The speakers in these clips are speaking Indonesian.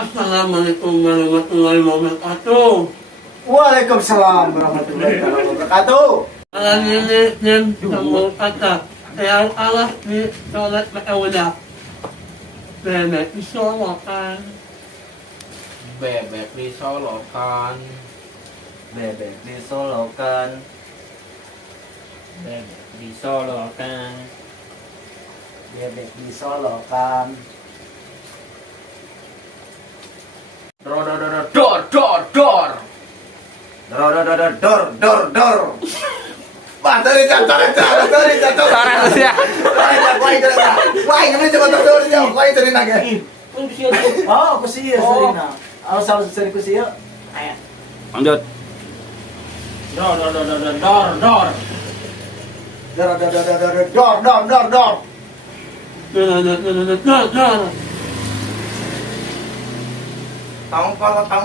Assalamualaikum warahmatullahi wabarakatuh. Waalaikumsalam warahmatullahi wabarakatuh. Alam yang sambung kata. Yang Allah di sholat ma'audah. Bebek disolokan. Bebek disolokan. Bebek disolokan. Bebek disolokan. Bebek disolokan. Dor. Dor. Bah, tadi jatuh. Parah ya. Wah, ini coba dor dia. Wah, tadi naga. Oh, kusiya sarina. Aw sa sari kusiya. Lanjut. Dor. Dor. Tangkal.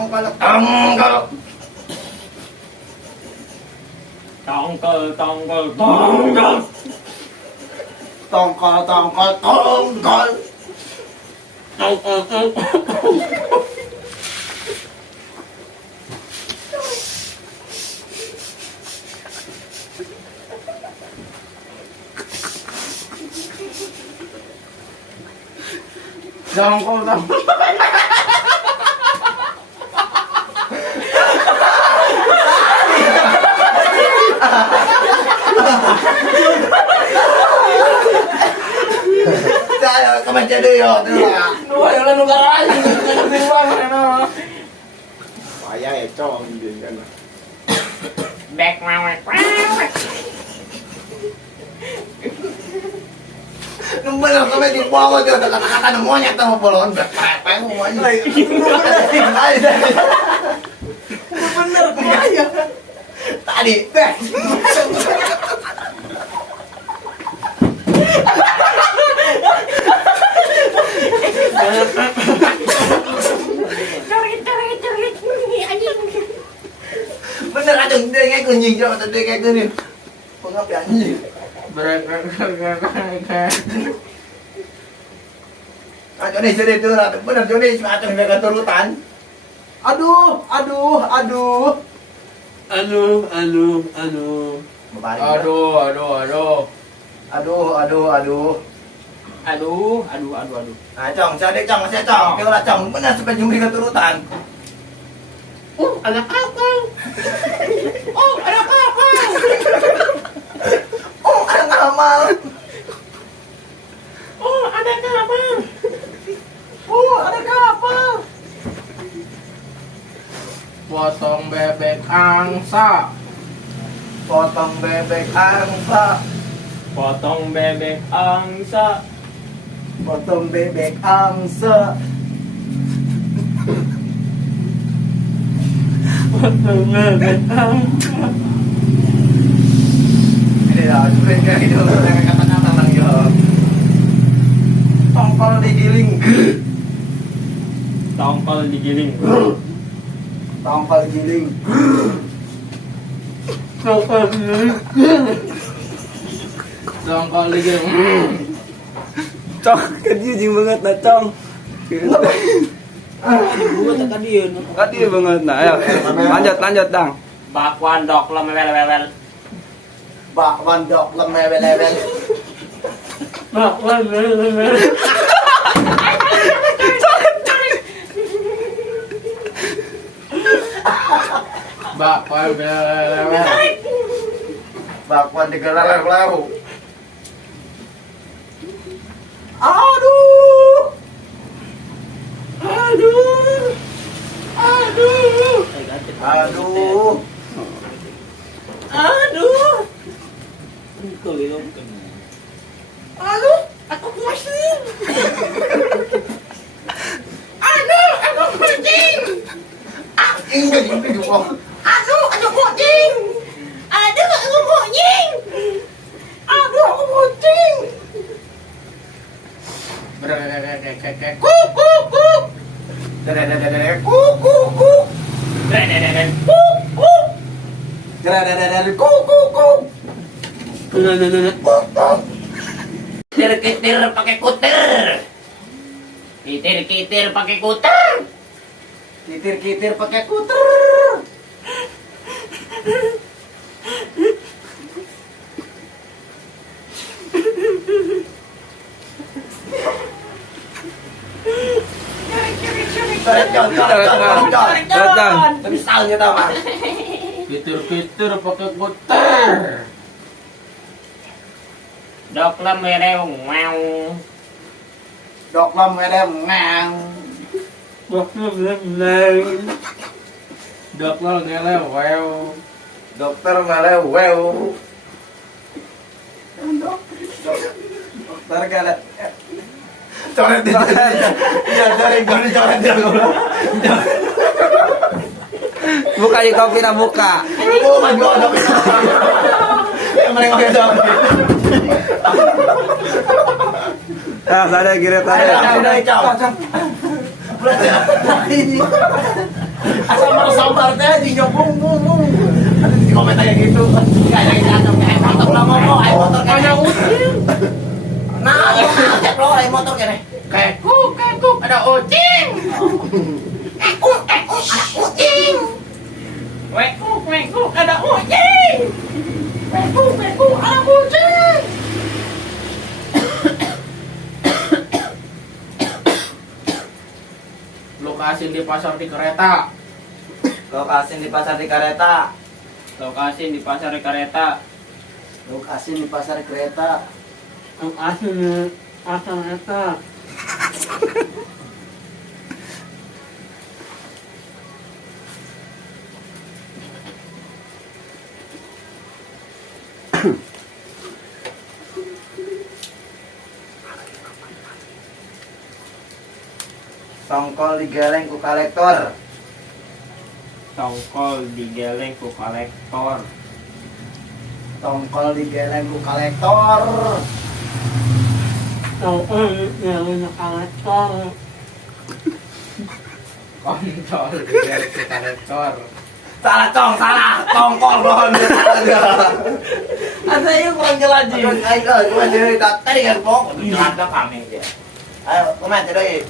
Saya kaman jadi yo. Dua yang lalu garai. Waya econg din kan. Back mawek. Nembel kami di bawah dia kata-kata monyet sama bolon pepeng semuanya. Bener kaya. Tadi teh. Bener ada dia kayak kunjing jauh atau dia kayak gini. Pengap ya anjing. Ah, Joni jadi itu lah. Bener Joni semacam mereka turutan. Aduh. Aduh. Nah, cong, saya cong. Kau lah cong, bener sampai jumlah keturutan. Anak apa? Ada ngamal. Ada kapal. Potong bebek angsa. Potong bebek angsa. Potong bebek angsa. Potong bebek angsa. Ini lah, mereka itu kata-kata lang yun. Tongkol digiling. Tongkol digiling. Tongkol giling. Tongkol digiling. Cong, kejijing banget nah, Cong. Tadi banget nah, ayo. Lanjut, Dang. Bakwan dok lemewel. Bakwan dok lemewel-lewel. Bakwan lewel. Bakwan digelar-gelar. Aduh. Aku pusing. Aku kucing. Enggak juga. Aku kucing. Aku kucing. Aku kucing. Kitir pakai kuter. Kitir pakai kuter. Kitir-kitir pakai kuter. Coret Jon. Tapi soundnya tau Mas. Kitir-kitir pakai kuter. Dok lâm về đây ngoan. Doklam wedem ngang. Dok lo ngelew wew. Dokter melew wew. Dokter galet. Coret dia. Ya dari goni coret dia. Buka di kopi na buka. Oh my god. Yang mereka kayak dong. Ah, ada kira tadi. Udah icau. Ini. Asal mau sabar teh di bung. Ada di komentar kayak gitu. Kayak jatuh kayak motor lah ngomong, kayak motor kayak ucing. Nah, cek lo kayak motor kayak Kekuk, ada ucing. Kekuk, ada ucing. Kekuk, ada ucing. Kekuk, ada ucing. Lokasi di pasar di kereta. lokasi di pasar di kereta. Lokasi di pasar kereta. Lokasi di pasar kereta. Tongkol digeleng ku kolektor. Tongkol digeleng ku kolektor. Tongkol digeleng ku kolektor. Kontol digeleng ke kolektor. Salah salah. Tongkol bohong. Ada yang kurang jelas ji. Ayo, cuma cerita tadi kan pok. Ada kami dia. Ayo, komen tadi.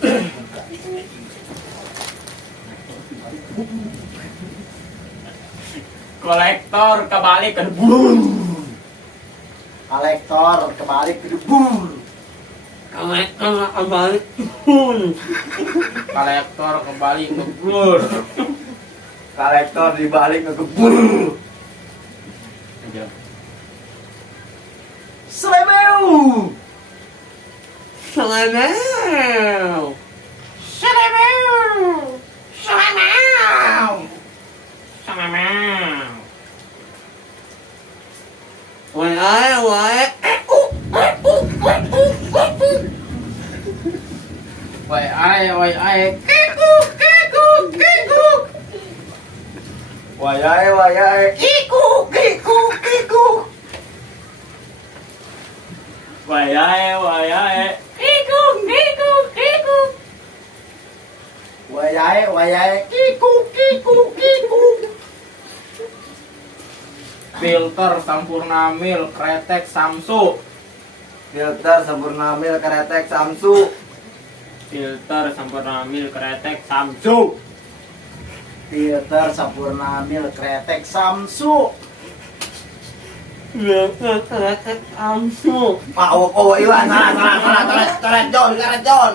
Kolektor kembali ke bum. Kolektor kebalik ke debur. Kolektor kembali ke blur. Kolektor dibalik ke gebur. Selebeu. Sama mau. Wai ai. Wayai. Kiku. Wayai. Wayai. Kiku. Filter Sampurna Mil Kretek Samsu. Filter sempurna mil keretek Samsu. Filter sempurna mil kretek Samsu. Filter sempurna mil kretek Samsu. Iwan, salah. Coret Jon.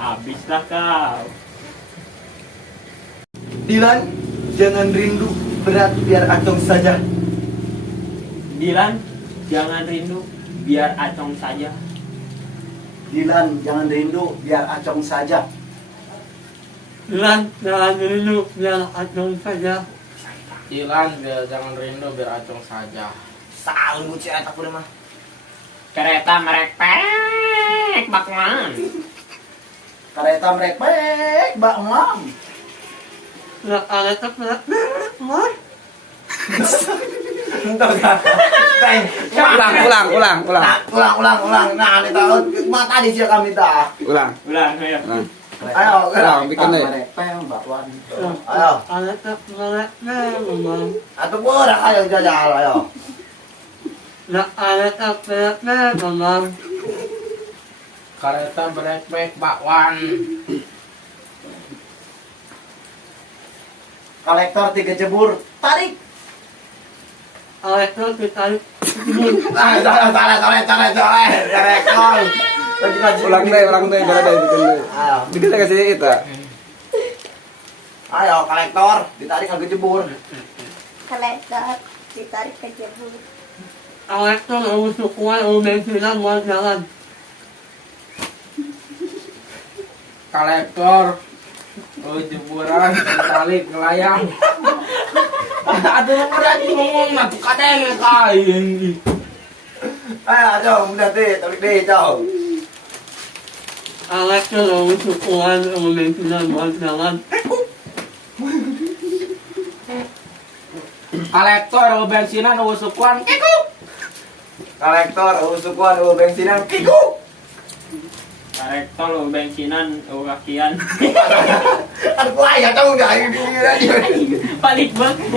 Habislah kau. Dilan, jangan rindu berat biar acong saja. Dilan, jangan rindu, biar acong saja. Dilan, jangan rindu biar acong saja. Ilan biar jangan rindu biar acong saja. Salah buci etak udah mah. Kereta merepek bakwan. Kereta merepek, Mbak Mam. Entah kan? Ulang. Nah, ini tahu mata di sini kami dah. Ulang. Ayo. Ayo, Ulang, bikin deh. Merepek, Mbak Wan. Ayo. Atau borak ayo jajal ayo. Kereta berek bakwan. Kolektor 3 jebur. Tarik. Kolektor ditarik. Salah. Kolektor. Ulang deh, biar ada bikin deh. Ayo. Bikin deh kasih itu. Ayo, kolektor ditarik agak jebur. Kolektor ditarik ke jebur. Kolektor usukuan bensinan buat jalan. Kolektor jeburan tarik ke layang. Aduh berani ngomong nah tuh kadang kain. Ayo, udah deh, tarik deh, Cok. Kolektor usukuan bensinan buat jalan. Kolektor bensinan usukuan Kolektor usukuan bensinan kiku. Karektor bensinan kakian. Aku ayah tahu enggak ini aja. Balik banget.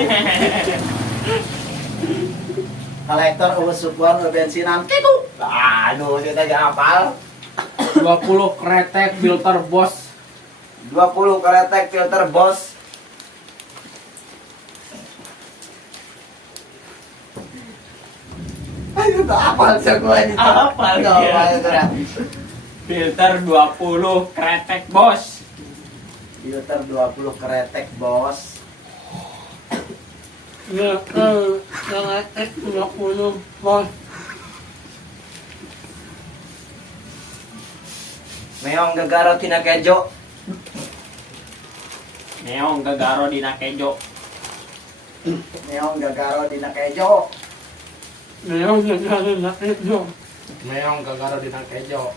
Kolektor usukuan bensinan kiku. Aduh, saya tadi hafal. 20 kretek filter bos. 20 kretek filter bos. Ayo, tak hafal sih gue ini. Hafal dia. Filter 20 kretek bos. Filter 20 kretek bos. Kolektor 20 bos. Meong gegaro tina kejo. Neong gagaro di nakejo. Meong gegaro tina kejo. Meong gagaro na kejo. Meong gagaro di kejo.